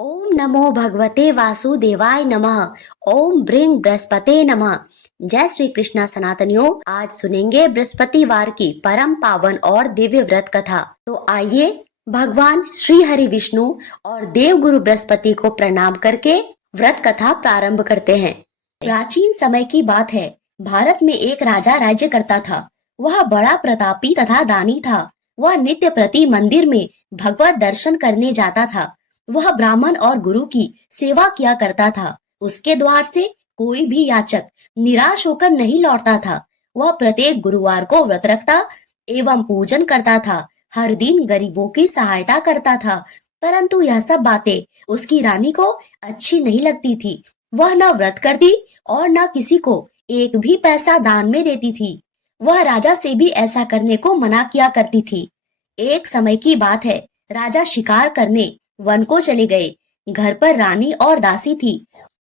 ओम नमो भगवते वासुदेवाय नमः। ओम ब्रिंग बृहस्पते नमः। जय श्री कृष्णा सनातनियों, आज सुनेंगे बृहस्पतिवार की परम पावन और दिव्य व्रत कथा। तो आइए भगवान श्री हरि विष्णु और देव गुरु बृहस्पति को प्रणाम करके व्रत कथा प्रारंभ करते हैं। प्राचीन समय की बात है। भारत में एक राजा राज्य करता था। वह बड़ा प्रतापी तथा दानी था। वह नित्य प्रति मंदिर में भगवत दर्शन करने जाता था। वह ब्राह्मण और गुरु की सेवा किया करता था। उसके द्वार से कोई भी याचक निराश होकर नहीं लौटता था। वह प्रत्येक गुरुवार को व्रत रखता एवं पूजन करता था। हर दिन गरीबों की सहायता करता था। परंतु यह सब बातें उसकी रानी को अच्छी नहीं लगती थी। वह न व्रत करती और न किसी को एक भी पैसा दान में देती थी। वह राजा से भी ऐसा करने को मना किया करती थी। एक समय की बात है। राजा शिकार करने वन को चले गए। घर पर रानी और दासी थी।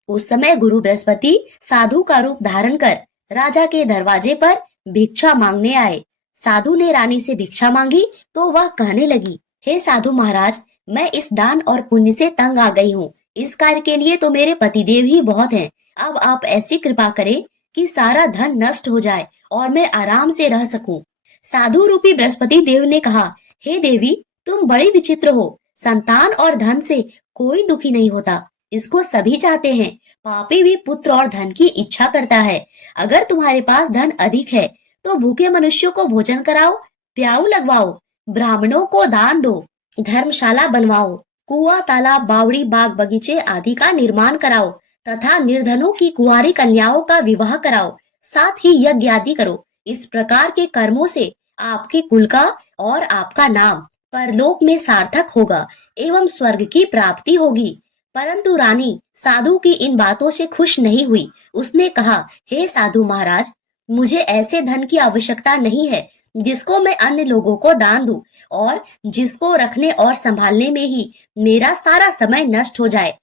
उस समय गुरु बृहस्पति साधु का रूप धारण कर राजा के दरवाजे पर भिक्षा मांगने आए। साधु ने रानी से भिक्षा मांगी तो वह कहने लगी, हे साधु महाराज, मैं इस दान और पुण्य से तंग आ गई हूँ। इस कार्य के लिए तो मेरे पतिदेव ही बहुत हैं। अब आप ऐसी कृपा करें कि सारा धन नष्ट हो जाए और मैं आराम से रह सकूं। साधु रूपी बृहस्पति देव ने कहा, हे देवी, तुम बड़ी विचित्र हो। संतान और धन से कोई दुखी नहीं होता। इसको सभी चाहते हैं। पापी भी पुत्र और धन की इच्छा करता है। अगर तुम्हारे पास धन अधिक है तो भूखे मनुष्यों को भोजन कराओ, प्याऊ लगवाओ, ब्राह्मणों को दान दो, धर्मशाला बनवाओ, कुआं, तालाब, बावड़ी, बाग बगीचे आदि का निर्माण कराओ तथा निर्धनों की कुंवारी कन्याओं का विवाह कराओ। साथ ही यज्ञ आदि करो। इस प्रकार के कर्मों से आपके कुल का और आपका नाम परलोक में सार्थक होगा एवं स्वर्ग की प्राप्ति होगी। परंतु रानी साधु की इन बातों से खुश नहीं हुई। उसने कहा, हे साधु महाराज, मुझे ऐसे धन की आवश्यकता नहीं है जिसको मैं अन्य लोगों को दान दूं और जिसको रखने और संभालने में ही मेरा सारा समय नष्ट हो जाए।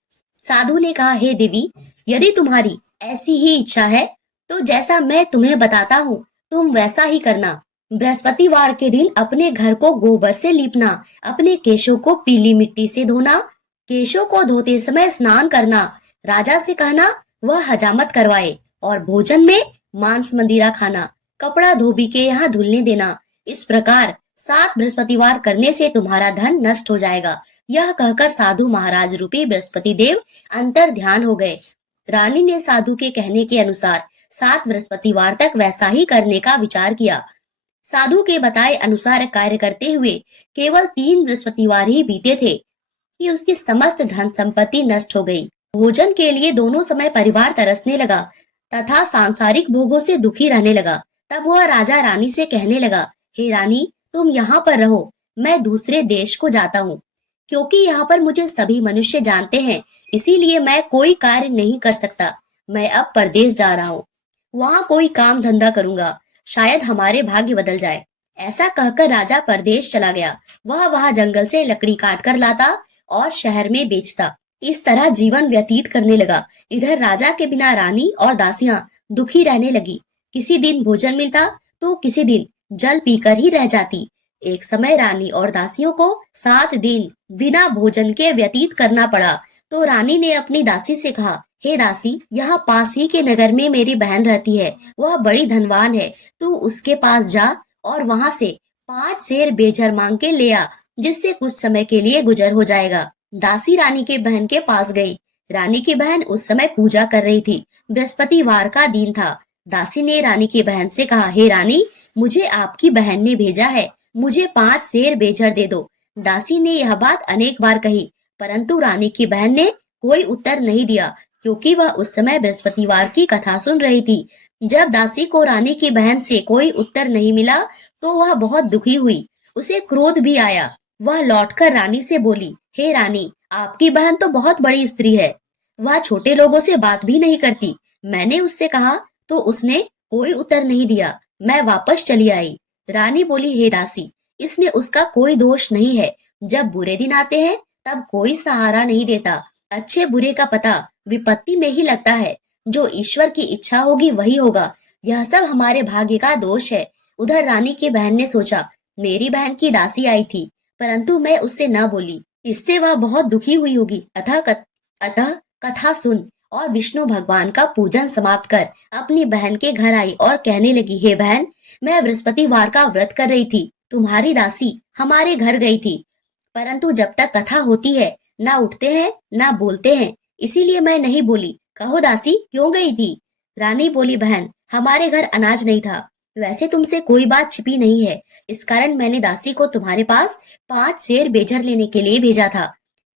साधु ने कहा, हे देवी, यदि तुम्हारी ऐसी ही इच्छा है तो जैसा मैं तुम्हें बताता हूँ तुम वैसा ही करना। बृहस्पतिवार के दिन अपने घर को गोबर से लीपना, अपने केशों को पीली मिट्टी से धोना, केशों को धोते समय स्नान करना, राजा से कहना वह हजामत करवाए और भोजन में मांस मंदिरा खाना, कपड़ा धोबी के यहाँ धुलने देना। इस प्रकार 7 बृहस्पतिवार करने से तुम्हारा धन नष्ट हो जाएगा। यह कहकर साधु महाराज रूपी बृहस्पति देव अंतर ध्यान हो गए। रानी ने साधु के कहने के अनुसार 7 बृहस्पतिवार तक वैसा ही करने का विचार किया। साधु के बताए अनुसार कार्य करते हुए केवल 3 बृहस्पतिवार ही बीते थे कि उसकी समस्त धन संपत्ति नष्ट हो गई। भोजन के लिए दोनों समय परिवार तरसने लगा तथा सांसारिक भोगों से दुखी रहने लगा। तब वह राजा रानी से कहने लगा, हे रानी, तुम यहाँ पर रहो, मैं दूसरे देश को जाता हूँ। क्योंकि यहाँ पर मुझे सभी मनुष्य जानते हैं, इसीलिए मैं कोई कार्य नहीं कर सकता। मैं अब परदेश जा रहा हूँ। वहाँ कोई काम धंधा करूंगा, शायद हमारे भाग्य बदल जाए। ऐसा कहकर राजा परदेश चला गया। वह वहां जंगल से लकड़ी काट कर लाता और शहर में बेचता। इस तरह जीवन व्यतीत करने लगा। इधर राजा के बिना रानी और दासियां दुखी रहने लगी। किसी दिन भोजन मिलता तो किसी दिन जल पीकर ही रह जाती। एक समय रानी और दासियों को 7 दिन बिना भोजन के व्यतीत करना पड़ा। तो रानी ने अपनी दासी से कहा, हे दासी, यहाँ पास ही के नगर में मेरी बहन रहती है। वह बड़ी धनवान है। तू उसके पास जा और वहाँ से 5 सेर बेझर मांग के ले आ, जिससे कुछ समय के लिए गुजर हो जाएगा। दासी रानी के बहन के पास गई। रानी की बहन उस समय पूजा कर रही थी। बृहस्पतिवार का दिन था। दासी ने रानी की बहन से कहा, हे रानी, मुझे आपकी बहन ने भेजा है, मुझे 5 सेर बेझर दे दो। दासी ने यह बात अनेक बार कही, परंतु रानी की बहन ने कोई उत्तर नहीं दिया, क्योंकि वह उस समय बृहस्पतिवार की कथा सुन रही थी। जब दासी को रानी की बहन से कोई उत्तर नहीं मिला तो वह बहुत दुखी हुई। उसे क्रोध भी आया। वह लौटकर रानी से बोली, हे रानी, आपकी बहन तो बहुत बड़ी स्त्री है। वह छोटे लोगों से बात भी नहीं करती। मैंने उससे कहा तो उसने कोई उत्तर नहीं दिया। मैं वापस चली आई। रानी बोली, हे दासी, इसमें उसका कोई दोष नहीं है। जब बुरे दिन आते हैं तब कोई सहारा नहीं देता। अच्छे बुरे का पता विपत्ति में ही लगता है। जो ईश्वर की इच्छा होगी वही होगा। यह सब हमारे भाग्य का दोष है। उधर रानी की बहन ने सोचा, मेरी बहन की दासी आई थी, परंतु मैं उससे न बोली। इससे वह बहुत दुखी हुई होगी। अतः कथा सुन और विष्णु भगवान का पूजन समाप्त कर अपनी बहन के घर आई और कहने लगी, हे बहन, मैं बृहस्पतिवार का व्रत कर रही थी, तुम्हारी दासी हमारे घर गई थी, परंतु जब तक कथा होती है ना उठते हैं ना बोलते हैं, इसीलिए मैं नहीं बोली। कहो दासी, क्यों गई थी? रानी बोली, बहन, हमारे घर अनाज नहीं था। वैसे तुमसे कोई बात छिपी नहीं है, इस कारण मैंने दासी को तुम्हारे पास 5 शेर बेजर लेने के लिए भेजा था।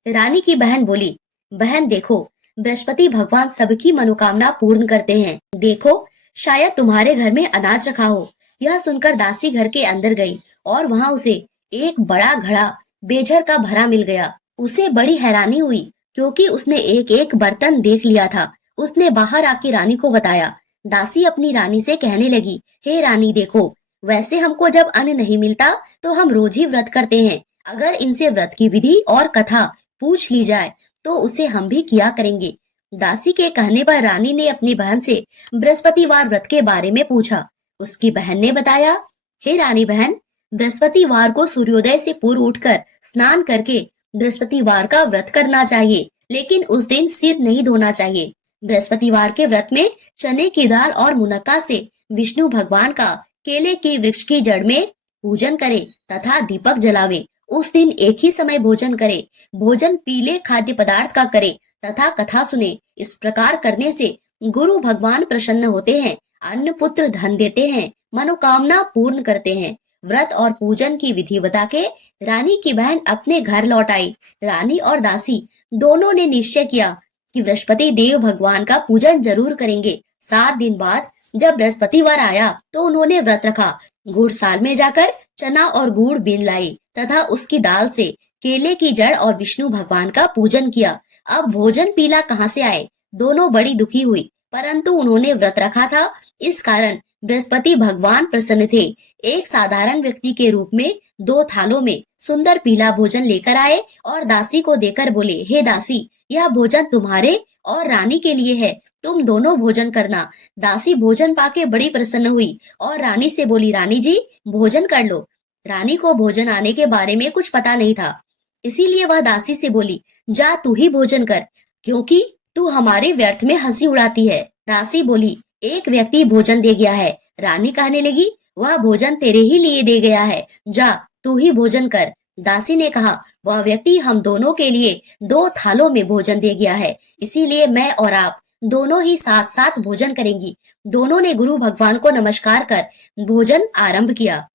रानी की बहन बोली, बहन देखो, बृहस्पति भगवान सबकी मनोकामना पूर्ण करते हैं। देखो, शायद तुम्हारे घर में अनाज रखा हो। यह सुनकर दासी घर के अंदर गई और वहां उसे एक बड़ा घड़ा बेझर का भरा मिल गया। उसे बड़ी हैरानी हुई क्योंकि उसने एक एक बर्तन देख लिया था। उसने बाहर आके रानी को बताया। दासी अपनी रानी से कहने लगी, हे रानी देखो, वैसे हमको जब अन्न नहीं मिलता तो हम रोज ही व्रत करते हैं। अगर इनसे व्रत की विधि और कथा पूछ ली जाए तो उसे हम भी किया करेंगे। दासी के कहने पर रानी ने अपनी बहन से बृहस्पतिवार व्रत के बारे में पूछा। उसकी बहन ने बताया, हे रानी बहन, बृहस्पतिवार को सूर्योदय से पूर्व उठकर स्नान करके बृहस्पतिवार का व्रत करना चाहिए, लेकिन उस दिन सिर नहीं धोना चाहिए। बृहस्पतिवार के व्रत में चने की दाल और मुनक्का से विष्णु भगवान का केले के वृक्ष की जड़ में पूजन करे तथा दीपक जलावे। उस दिन एक ही समय भोजन करे। भोजन पीले खाद्य पदार्थ का करे तथा कथा सुने। इस प्रकार करने से गुरु भगवान प्रसन्न होते हैं, अन्न पुत्र धन देते हैं, मनोकामना पूर्ण करते हैं। व्रत और पूजन की विधि बता के रानी की बहन अपने घर लौट आई। रानी और दासी दोनों ने निश्चय किया कि बृहस्पति देव भगवान का पूजन जरूर करेंगे। 7 दिन बाद जब बृहस्पतिवार आया तो उन्होंने व्रत रखा। गुड़साल में जाकर चना और गुड़ बीन लाई तथा उसकी दाल से केले की जड़ और विष्णु भगवान का पूजन किया। अब भोजन पीला कहाँ से आए? दोनों बड़ी दुखी हुई, परंतु उन्होंने व्रत रखा था, इस कारण बृहस्पति भगवान प्रसन्न थे। एक साधारण व्यक्ति के रूप में 2 थालों में सुंदर पीला भोजन लेकर आए और दासी को देकर बोले, हे दासी, यह भोजन तुम्हारे और रानी के लिए है, तुम दोनों भोजन करना। दासी भोजन पाके बड़ी प्रसन्न हुई और रानी से बोली, रानी जी, भोजन कर लो। रानी को भोजन आने के बारे में कुछ पता नहीं था, इसीलिए वह दासी से बोली, जा तू ही भोजन कर, क्योंकि तू हमारे व्यर्थ में हंसी उड़ाती है। दासी बोली, एक व्यक्ति भोजन दे गया है। रानी कहने लगी, वह भोजन तेरे ही लिए दे गया है, जा तू ही भोजन कर। दासी ने कहा, वह व्यक्ति हम दोनों के लिए 2 थालों में भोजन दे गया है, इसीलिए मैं और आप दोनों ही साथ साथ भोजन करेंगी। दोनों ने गुरु भगवान को नमस्कार कर भोजन आरंभ किया।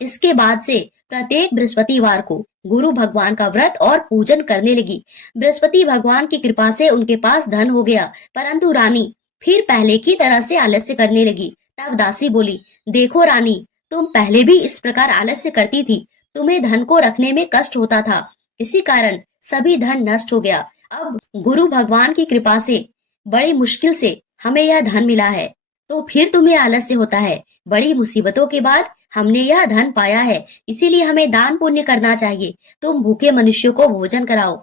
इसके बाद से प्रत्येक बृहस्पतिवार को गुरु भगवान का व्रत और पूजन करने लगी। बृहस्पति भगवान की कृपा से उनके पास धन हो गया, परंतु रानी फिर पहले की तरह से आलस्य करने लगी। तब दासी बोली, देखो रानी, तुम पहले भी इस प्रकार आलस्य करती थी, तुम्हें धन को रखने में कष्ट होता था, इसी कारण सभी धन नष्ट हो गया। अब गुरु भगवान की कृपा से बड़ी मुश्किल से हमें यह धन मिला है, तो फिर तुम्हें आलस्य होता है। बड़ी मुसीबतों के बाद हमने यह धन पाया है, इसीलिए हमें दान पुण्य करना चाहिए। तुम भूखे मनुष्यों को भोजन कराओ,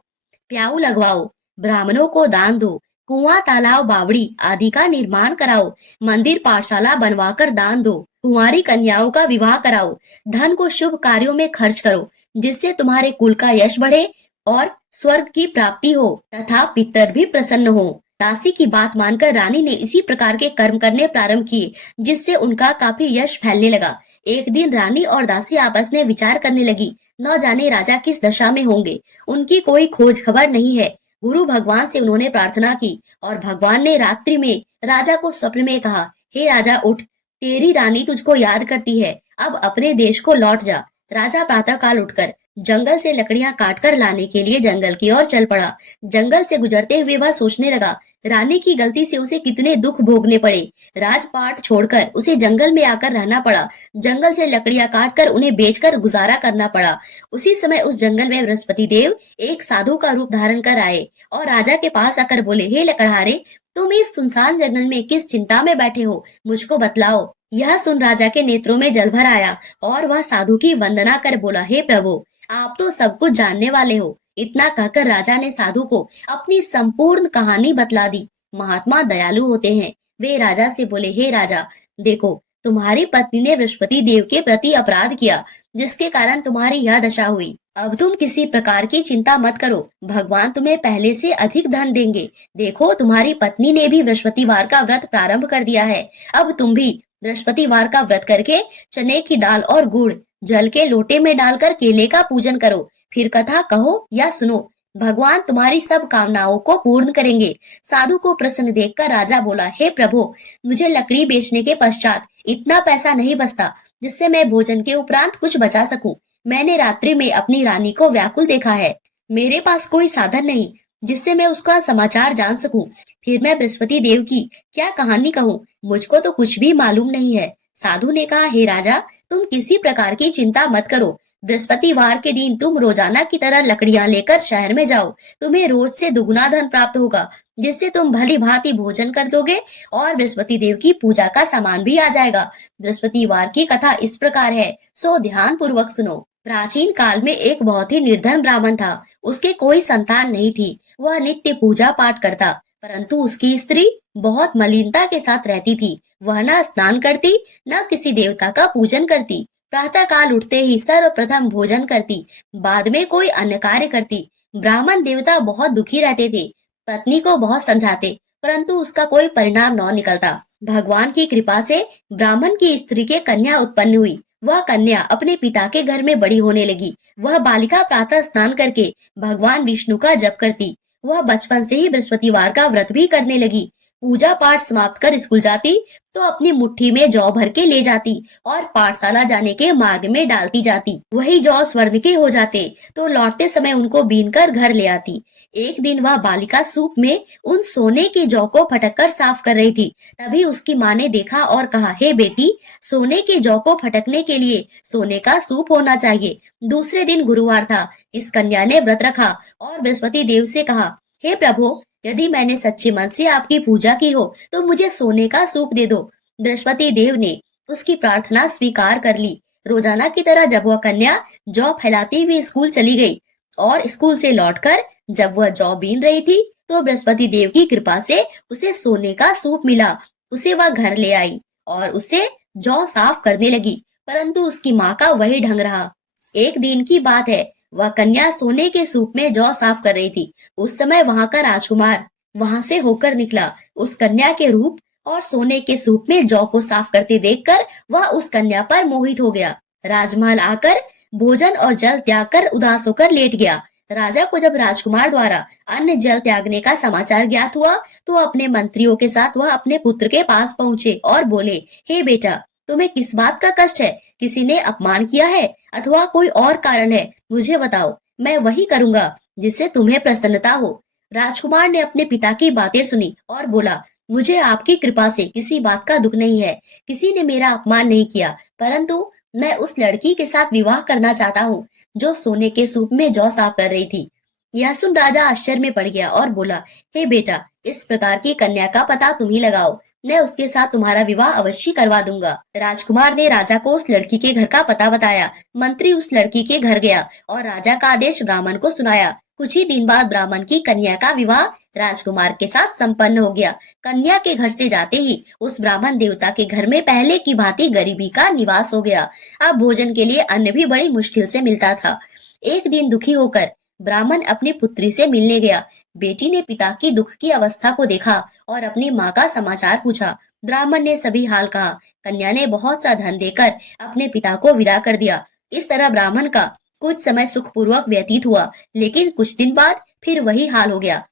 प्याऊ लगवाओ, ब्राह्मणों को दान दो, कुआं तालाब बावड़ी आदि का निर्माण कराओ, मंदिर पाठशाला बनवाकर दान दो, कुंवारी कन्याओं का विवाह कराओ, धन को शुभ कार्यों में खर्च करो, जिससे तुम्हारे कुल का यश बढ़े और स्वर्ग की प्राप्ति हो तथा पितर भी प्रसन्न हो। दासी की बात मानकर रानी ने इसी प्रकार के कर्म करने प्रारंभ किए, जिससे उनका काफी यश फैलने लगा। एक दिन रानी और दासी आपस में विचार करने लगी, न जाने राजा किस दशा में होंगे, उनकी कोई खोज खबर नहीं है। गुरु भगवान से उन्होंने प्रार्थना की और भगवान ने रात्रि में राजा को स्वप्न में कहा, हे राजा उठ, तेरी रानी तुझको याद करती है, अब अपने देश को लौट जा। राजा प्रातः काल उठकर जंगल से लकड़ियां काटकर लाने के लिए जंगल की ओर चल पड़ा। जंगल से गुजरते हुए वह सोचने लगा, रानी की गलती से उसे कितने दुख भोगने पड़े। राजपाट छोड़कर उसे जंगल में आकर रहना पड़ा। जंगल से लकड़ियां काटकर उन्हें बेचकर गुजारा करना पड़ा। उसी समय उस जंगल में बृहस्पति देव एक साधु का रूप धारण कर आए और राजा के पास आकर बोले, हे लकड़हारे, तुम इस सुनसान जंगल में किस चिंता में बैठे हो, मुझको बतलाओ। यह सुन राजा के नेत्रों में जल भर आया और वह साधु की वंदना कर बोला, हे प्रभु, आप तो सब कुछ जानने वाले हो। इतना कहकर राजा ने साधु को अपनी संपूर्ण कहानी बतला दी। महात्मा दयालु होते हैं। वे राजा से बोले, हे राजा, देखो, तुम्हारी पत्नी ने बृहस्पति देव के प्रति अपराध किया, जिसके कारण तुम्हारी यह दशा हुई। अब तुम किसी प्रकार की चिंता मत करो, भगवान तुम्हें पहले से अधिक धन देंगे। देखो तुम्हारी पत्नी ने भी बृहस्पतिवार का व्रत प्रारंभ कर दिया है। अब तुम भी बृहस्पतिवार का व्रत करके चने की दाल और गुड़ जल के लोटे में डालकर केले का पूजन करो, फिर कथा कहो या सुनो। भगवान तुम्हारी सब कामनाओं को पूर्ण करेंगे। साधु को प्रसन्न देखकर राजा बोला, हे प्रभु, मुझे लकड़ी बेचने के पश्चात इतना पैसा नहीं बचता जिससे मैं भोजन के उपरांत कुछ बचा सकूं। मैंने रात्रि में अपनी रानी को व्याकुल देखा है। मेरे पास कोई साधन नहीं जिससे मैं उसका समाचार जान सकूं। फिर मैं बृहस्पति देव की क्या कहानी कहूँ, मुझको तो कुछ भी मालूम नहीं है। साधु ने कहा, हे राजा, तुम किसी प्रकार की चिंता मत करो। बृहस्पतिवार के दिन तुम रोजाना की तरह लकड़ियां लेकर शहर में जाओ। तुम्हें रोज से दुगुना धन प्राप्त होगा, जिससे तुम भली भांति भोजन कर दोगे और बृहस्पति देव की पूजा का सामान भी आ जाएगा। बृहस्पतिवार की कथा इस प्रकार है, सो ध्यान पूर्वक सुनो। प्राचीन काल में एक बहुत ही निर्धन ब्राह्मण था। उसके कोई संतान नहीं थी। वह नित्य पूजा पाठ करता, परंतु उसकी स्त्री बहुत मलिनता के साथ रहती थी। वह न स्नान करती, न किसी देवता का पूजन करती। प्रातः काल उठते ही सर्वप्रथम भोजन करती, बाद में कोई अन्य कार्य करती। ब्राह्मण देवता बहुत दुखी रहते थे। पत्नी को बहुत समझाते, परंतु उसका कोई परिणाम न निकलता। भगवान की कृपा से ब्राह्मण की स्त्री के कन्या उत्पन्न हुई। वह कन्या अपने पिता के घर में बड़ी होने लगी। वह बालिका प्रातः स्नान करके भगवान विष्णु का जप करती। वह बचपन से ही बृहस्पतिवार का व्रत भी करने लगी। पूजा पाठ समाप्त कर स्कूल जाती तो अपनी मुट्ठी में जौ भर के ले जाती और पाठशाला जाने के मार्ग में डालती जाती। वही जौ स्वर्ण के हो जाते तो लौटते समय उनको बीन कर घर ले आती। एक दिन वह बालिका सूप में उन सोने के जौ को फटक कर साफ कर रही थी। तभी उसकी माँ ने देखा और कहा, हे बेटी, सोने के जौ को फटकने के लिए सोने का सूप होना चाहिए। दूसरे दिन गुरुवार था। इस कन्या ने व्रत रखा और बृहस्पति देव से कहा, हे प्रभु, यदि मैंने सच्चे मन से आपकी पूजा की हो तो मुझे सोने का सूप दे दो। बृहस्पति देव ने उसकी प्रार्थना स्वीकार कर ली। रोजाना की तरह जब वह कन्या जौ फैलाती हुई स्कूल चली गई और स्कूल से लौटकर जब वह जौ बीन रही थी तो बृहस्पति देव की कृपा से उसे सोने का सूप मिला। उसे वह घर ले आई और उसे जौ साफ करने लगी, परंतु उसकी माँ का वही ढंग रहा। एक दिन की बात है, वह कन्या सोने के सूप में जौ साफ कर रही थी। उस समय वहां का राजकुमार वहां से होकर निकला। उस कन्या के रूप और सोने के सूप में जौ को साफ करते देखकर वह उस कन्या पर मोहित हो गया। राजमहल आकर भोजन और जल त्याग कर उदास होकर लेट गया। राजा को जब राजकुमार द्वारा अन्न जल त्यागने का समाचार ज्ञात हुआ तो अपने मंत्रियों के साथ वह अपने पुत्र के पास पहुंचे और बोले, हे बेटा, तुम्हें किस बात का कष्ट है? किसी ने अपमान किया है अथवा कोई और कारण है? मुझे बताओ, मैं वही करूंगा जिससे तुम्हें प्रसन्नता हो। राजकुमार ने अपने पिता की बातें सुनी और बोला, मुझे आपकी कृपा से किसी बात का दुख नहीं है। किसी ने मेरा अपमान नहीं किया, परंतु मैं उस लड़की के साथ विवाह करना चाहता हूँ जो सोने के सूप में जौ साफ कर रही थी। यह सुन राजा आश्चर्य में पड़ गया और बोला, हे बेटा, इस प्रकार की कन्या का पता तुम ही लगाओ। मैं उसके साथ तुम्हारा विवाह अवश्य करवा दूंगा। राजकुमार ने राजा को उस लड़की के घर का पता बताया। मंत्री उस लड़की के घर गया और राजा का आदेश ब्राह्मण को सुनाया। कुछ ही दिन बाद ब्राह्मण की कन्या का विवाह राजकुमार के साथ संपन्न हो गया। कन्या के घर से जाते ही उस ब्राह्मण देवता के घर में पहले की भांति गरीबी का निवास हो गया। अब भोजन के लिए अन्न भी बड़ी मुश्किल से मिलता था। एक दिन दुखी होकर ब्राह्मण अपनी पुत्री से मिलने गया। बेटी ने पिता की दुख की अवस्था को देखा और अपनी माँ का समाचार पूछा। ब्राह्मण ने सभी हाल कहा। कन्या ने बहुत सा धन देकर अपने पिता को विदा कर दिया। इस तरह ब्राह्मण का कुछ समय सुखपूर्वक व्यतीत हुआ, लेकिन कुछ दिन बाद फिर वही हाल हो गया।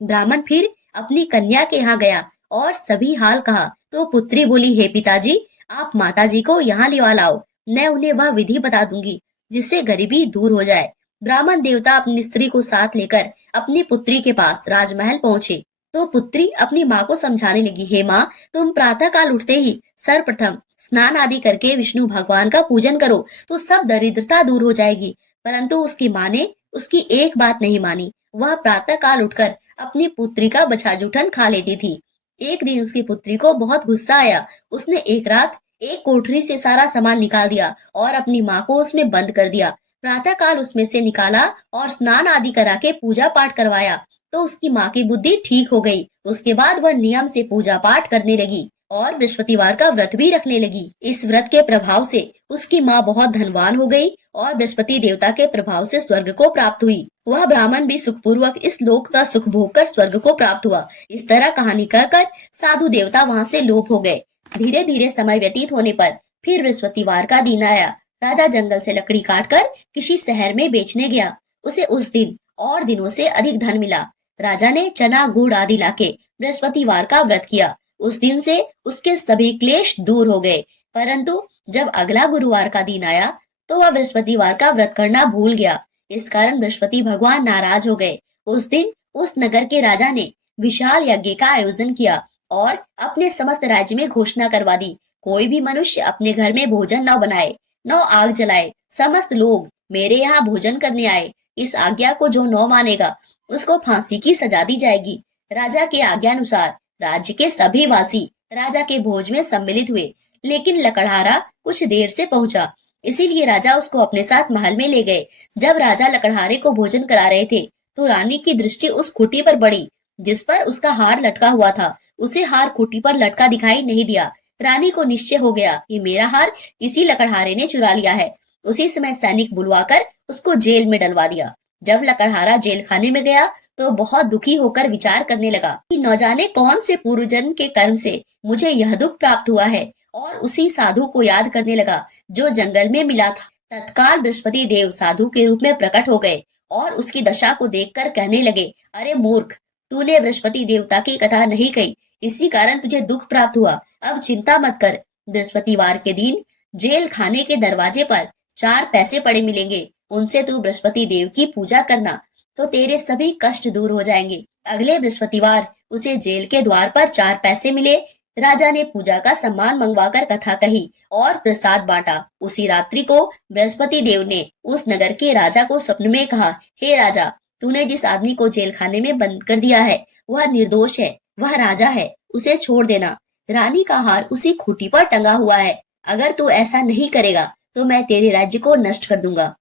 ब्राह्मण फिर अपनी कन्या के यहाँ गया और सभी हाल कहा तो पुत्री बोली, हे पिताजी, आप माताजी को यहाँ लिवा लाओ। मैं उन्हें वह विधि बता दूंगी जिससे गरीबी दूर हो जाए। ब्राह्मण देवता अपनी स्त्री को साथ लेकर अपनी पुत्री के पास राजमहल पहुंचे तो पुत्री अपनी माँ को समझाने लगी, हे माँ, तुम प्रातः काल उठते ही सर्वप्रथम स्नान आदि करके विष्णु भगवान का पूजन करो तो सब दरिद्रता दूर हो जाएगी। परंतु उसकी माँ ने उसकी एक बात नहीं मानी। वह प्रातः काल उठकर अपनी पुत्री का बछा जूठन खा लेती थी। एक दिन उसकी पुत्री को बहुत गुस्सा आया। उसने एक रात एक कोठरी से सारा सामान निकाल दिया और अपनी माँ को उसमें बंद कर दिया। प्रातः काल उसमें से निकाला और स्नान आदि करा के पूजा पाठ करवाया तो उसकी माँ की बुद्धि ठीक हो गई। उसके बाद वह नियम से पूजा पाठ करने लगी और बृहस्पतिवार का व्रत भी रखने लगी। इस व्रत के प्रभाव से उसकी माँ बहुत धनवान हो गई और बृहस्पति देवता के प्रभाव से स्वर्ग को प्राप्त हुई। वह ब्राह्मण भी सुखपूर्वक इस लोक का सुख भोग कर स्वर्ग को प्राप्त हुआ। इस तरह कहानी कहकर साधु देवता वहाँ से लोप हो गए। धीरे धीरे समय व्यतीत होने पर फिर बृहस्पतिवार का दिन आया। राजा जंगल से लकड़ी काटकर किसी शहर में बेचने गया। उसे उस दिन और दिनों से अधिक धन मिला। राजा ने चना गुड़ आदि लाके बृहस्पतिवार का व्रत किया। उस दिन से उसके सभी क्लेश दूर हो गए। परंतु जब अगला गुरुवार का दिन आया तो वह बृहस्पतिवार का व्रत करना भूल गया। इस कारण बृहस्पति भगवान नाराज हो गए। उस दिन उस नगर के राजा ने विशाल यज्ञ का आयोजन किया और अपने समस्त राज्य में घोषणा करवा दी, कोई भी मनुष्य अपने घर में भोजन न बनाए, न आग जलाए। समस्त लोग मेरे यहाँ भोजन करने आए। इस आज्ञा को जो न मानेगा उसको फांसी की सजा दी जाएगी। राजा के आज्ञा अनुसार राज्य के सभी वासी राजा के भोज में सम्मिलित हुए, लेकिन लकड़हारा कुछ देर से पहुंचा, इसीलिए राजा उसको अपने साथ महल में ले गए। जब राजा लकड़हारे को भोजन करा रहे थे तो रानी की दृष्टि उस खूंटी पर पड़ी जिस पर उसका हार लटका हुआ था। उसे हार खूंटी पर लटका दिखाई नहीं दिया। रानी को निश्चय हो गया कि मेरा हार इसी लकड़हारे ने चुरा लिया है। उसी समय सैनिक बुलवाकर उसको जेल में डलवा दिया। जब लकड़हारा जेल खाने में गया तो बहुत दुखी होकर विचार करने लगा कि न जाने कौन से पूर्व जन्म के कर्म से मुझे यह दुख प्राप्त हुआ है, और उसी साधु को याद करने लगा जो जंगल में मिला था। तत्काल बृहस्पति देव साधु के रूप में प्रकट हो गए और उसकी दशा को देखकर कहने लगे, अरे मूर्ख, तूने बृहस्पति देवता की कथा नहीं कही, इसी कारण तुझे दुख प्राप्त हुआ। अब चिंता मत कर, बृहस्पतिवार के दिन जेल खाने के दरवाजे पर 4 पैसे पड़े मिलेंगे, उनसे तू बृहस्पति देव की पूजा करना तो तेरे सभी कष्ट दूर हो जाएंगे। अगले बृहस्पतिवार उसे जेल के द्वार पर 4 पैसे मिले। राजा ने पूजा का सम्मान मंगवाकर कथा कही और प्रसाद बांटा। उसी रात्रि को बृहस्पति देव ने उस नगर के राजा को स्वप्न में कहा, हे राजा, तूने जिस आदमी को जेल खाने में बंद कर दिया है वह निर्दोष है, वह राजा है, उसे छोड़ देना। रानी का हार उसी खूंटी पर टंगा हुआ है। अगर तू ऐसा नहीं करेगा तो मैं तेरे राज्य को नष्ट कर दूंगा।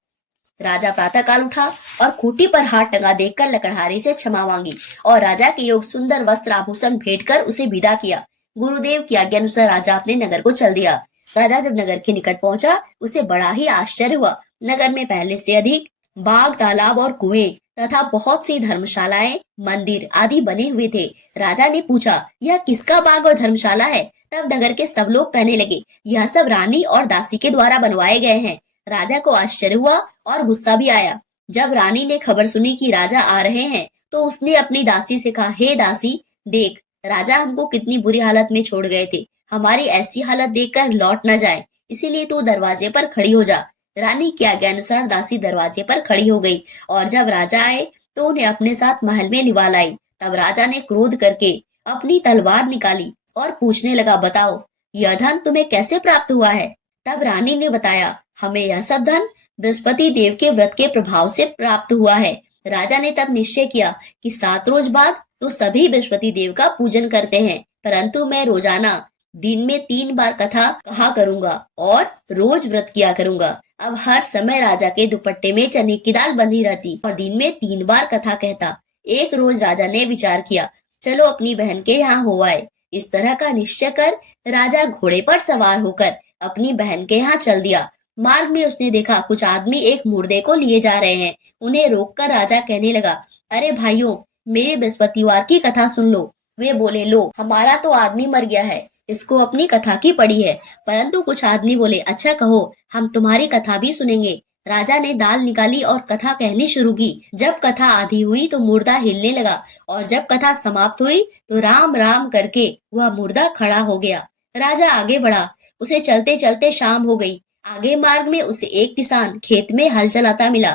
राजा प्रातःकाल उठा और खूंटी पर हार टंगा देखकर लकड़हारे से क्षमा मांगी और राजा के योग सुंदर वस्त्र आभूषण भेंट कर उसे विदा किया। गुरुदेव की आज्ञा अनुसार राजा अपने नगर को चल दिया। राजा जब नगर के निकट पहुंचा उसे बड़ा ही आश्चर्य हुआ। नगर में पहले से अधिक बाग, तालाब और कुएं तथा बहुत सी धर्मशालाएं, मंदिर आदि बने हुए थे। राजा ने पूछा, यह किसका बाग और धर्मशाला है? तब नगर के सब लोग कहने लगे, यह सब रानी और दासी के द्वारा बनवाए गए हैं। राजा को आश्चर्य हुआ और गुस्सा भी आया। जब रानी ने खबर सुनी कि राजा आ रहे हैं तो उसने अपनी दासी से कहा, हे दासी, देख, राजा हमको कितनी बुरी हालत में छोड़ गए थे, हमारी ऐसी हालत देखकर लौट न जाए, इसीलिए तू दरवाजे पर खड़ी हो जा। रानी की आज्ञा अनुसार दासी दरवाजे पर खड़ी हो गई और जब राजा आए तो उन्हें अपने साथ महल में लिवा लाई। तब राजा ने क्रोध करके अपनी तलवार निकाली और पूछने लगा, बताओ, यह धन तुम्हें कैसे प्राप्त हुआ है? तब रानी ने बताया, हमें यह सब धन बृहस्पति देव के व्रत के प्रभाव से प्राप्त हुआ है। राजा ने तब निश्चय किया कि 7 रोज बाद तो सभी बृहस्पति देव का पूजन करते हैं, परंतु मैं रोजाना दिन में 3 बार कथा कहा करूंगा और रोज व्रत किया करूंगा। अब हर समय राजा के दुपट्टे में चने की दाल बंधी रहती और दिन में 3 बार कथा कहता। एक रोज राजा ने विचार किया, चलो अपनी बहन के यहाँ हो आए। इस तरह का निश्चय कर राजा घोड़े पर सवार होकर अपनी बहन के यहाँ चल दिया। मार्ग में उसने देखा कुछ आदमी एक मुर्दे को लिए जा रहे हैं। उन्हें रोककर राजा कहने लगा, अरे भाइयों, मेरे बृहस्पतिवार की कथा सुन लो। वे बोले, लो, हमारा तो आदमी मर गया है, इसको अपनी कथा की पड़ी है। परंतु कुछ आदमी बोले, अच्छा कहो, हम तुम्हारी कथा भी सुनेंगे। राजा ने दाल निकाली और कथा कहनी शुरू की। जब कथा आधी हुई तो मुर्दा हिलने लगा और जब कथा समाप्त हुई तो राम राम करके वह मुर्दा खड़ा हो गया। राजा आगे बढ़ा। उसे चलते चलते शाम हो गई। आगे मार्ग में उसे एक किसान खेत में हल चलाता मिला।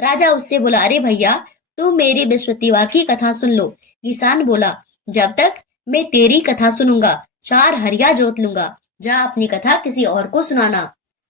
राजा उससे बोला, अरे भैया, तुम मेरी बृहस्पतिवार की कथा सुन लो। किसान बोला, जब तक मैं तेरी कथा सुनूंगा 4 हरिया जोत लूंगा, जा अपनी कथा किसी और को सुनाना।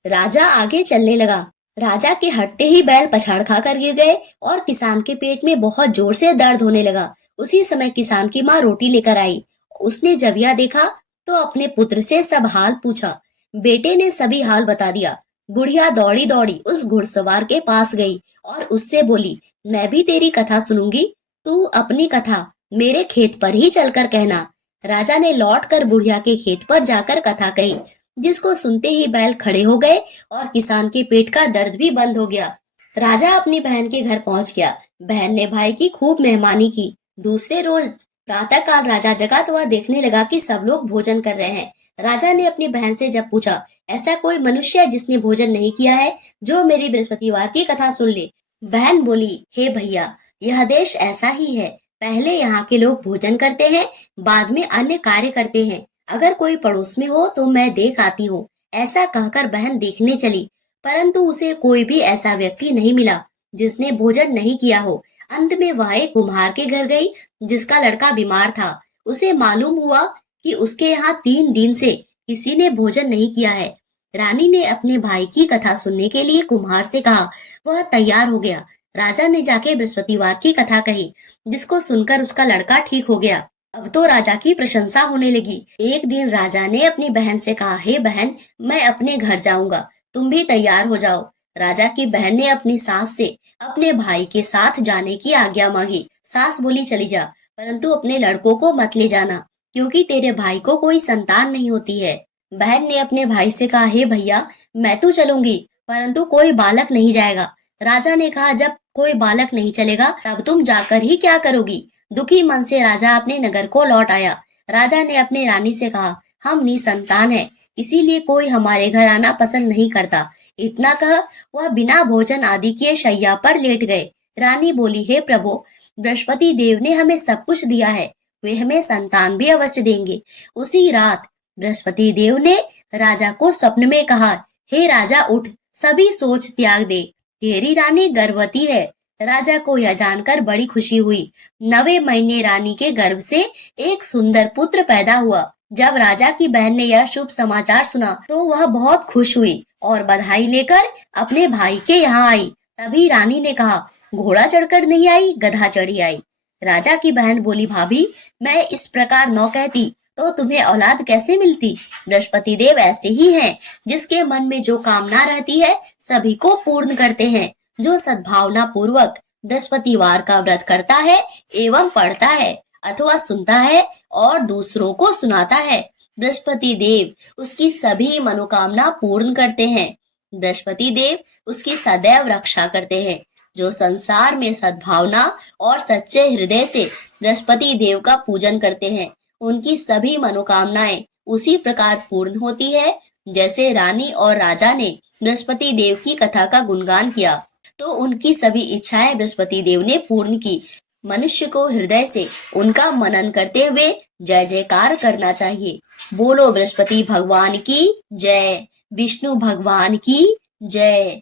राजा आगे चलने लगा। राजा के हटते ही बैल पछाड़ खाकर गिर गए और किसान के पेट में बहुत जोर से दर्द होने लगा। उसी समय किसान की माँ रोटी लेकर आई। उसने जब यह देखा तो अपने पुत्र से सब हाल पूछा। बेटे ने सभी हाल बता दिया। बुढ़िया दौड़ी दौड़ी उस घुड़सवार के पास गई और उससे बोली, मैं भी तेरी कथा सुनूंगी, तू अपनी कथा मेरे खेत पर ही चलकर कहना। राजा ने लौटकर बुढ़िया के खेत पर जाकर कथा कही। जिसको सुनते ही बैल खड़े हो गए और किसान के पेट का दर्द भी बंद हो गया। राजा अपनी बहन के घर पहुंच गया। बहन ने भाई की खूब मेहमानी की। दूसरे रोज प्रातःकाल राजा जगा तो वह देखने लगा कि सब लोग भोजन कर रहे हैं। राजा ने अपनी बहन से जब पूछा, ऐसा कोई मनुष्य है जिसने भोजन नहीं किया है, जो मेरी बृहस्पतिवार की कथा सुन ले? बहन बोली, हे भैया, यह देश ऐसा ही है। पहले यहाँ के लोग भोजन करते हैं, बाद में अन्य कार्य करते हैं। अगर कोई पड़ोस में हो तो मैं देख आती हूँ। ऐसा कहकर बहन देखने चली, परंतु उसे कोई भी ऐसा व्यक्ति नहीं मिला जिसने भोजन नहीं किया हो। अंत में वह एक कुम्हार के घर गई, जिसका लड़का बीमार था। उसे मालूम हुआ कि उसके यहाँ 3 दिन से किसी ने भोजन नहीं किया है। रानी ने अपने भाई की कथा सुनने के लिए कुम्हार से कहा। वह तैयार हो गया। राजा ने जाके बृहस्पतिवार की कथा कही, जिसको सुनकर उसका लड़का ठीक हो गया। अब तो राजा की प्रशंसा होने लगी। एक दिन राजा ने अपनी बहन से कहा, हे बहन, मैं अपने घर जाऊंगा, तुम भी तैयार हो जाओ। राजा की बहन ने अपनी सास से अपने भाई के साथ जाने की आज्ञा मांगी। सास बोली, चली जा, परंतु अपने लड़कों को मत ले जाना, क्योंकि तेरे भाई को कोई संतान नहीं होती है। बहन ने अपने भाई से कहा, हे भैया, मैं तो चलूंगी, परंतु कोई बालक नहीं जाएगा। राजा ने कहा, जब कोई बालक नहीं चलेगा तब तुम जाकर ही क्या करोगी? दुखी मन से राजा अपने नगर को लौट आया। राजा ने अपने रानी से कहा, हम निसंतान हैं, इसीलिए कोई हमारे घर आना पसंद नहीं करता। इतना कह वह बिना भोजन आदि के शैया पर लेट गए। रानी बोली, हे प्रभु, बृहस्पति देव ने हमें सब कुछ दिया है, वे हमें संतान भी अवश्य देंगे। उसी रात बृहस्पति देव ने राजा को स्वप्न में कहा, हे राजा, उठ, सभी सोच त्याग दे, तेरी रानी गर्भवती है। राजा को यह जानकर बड़ी खुशी हुई। 9वें महीने रानी के गर्भ से एक सुंदर पुत्र पैदा हुआ। जब राजा की बहन ने यह शुभ समाचार सुना तो वह बहुत खुश हुई और बधाई लेकर अपने भाई के यहाँ आई। तभी रानी ने कहा, घोड़ा चढ़कर नहीं आई, गधा चढ़ी आई। राजा की बहन बोली, भाभी, मैं इस प्रकार न कहती तो तुम्हें औलाद कैसे मिलती? बृहस्पति देव ऐसे ही हैं, जिसके मन में जो कामना रहती है सभी को पूर्ण करते हैं। जो सद्भावना पूर्वक बृहस्पतिवार का व्रत करता है एवं पढ़ता है अथवा सुनता है और दूसरों को सुनाता है, बृहस्पति देव उसकी सभी मनोकामना पूर्ण करते हैं। बृहस्पति देव उसकी सदैव रक्षा करते हैं। जो संसार में सद्भावना और सच्चे हृदय से बृहस्पति देव का पूजन करते हैं, उनकी सभी मनोकामनाएं उसी प्रकार पूर्ण होती है जैसे रानी और राजा ने बृहस्पति देव की कथा का गुणगान किया तो उनकी सभी इच्छाएं बृहस्पति देव ने पूर्ण की। मनुष्य को हृदय से उनका मनन करते हुए जय जयकार करना चाहिए। बोलो बृहस्पति भगवान की जय, विष्णु भगवान की जय।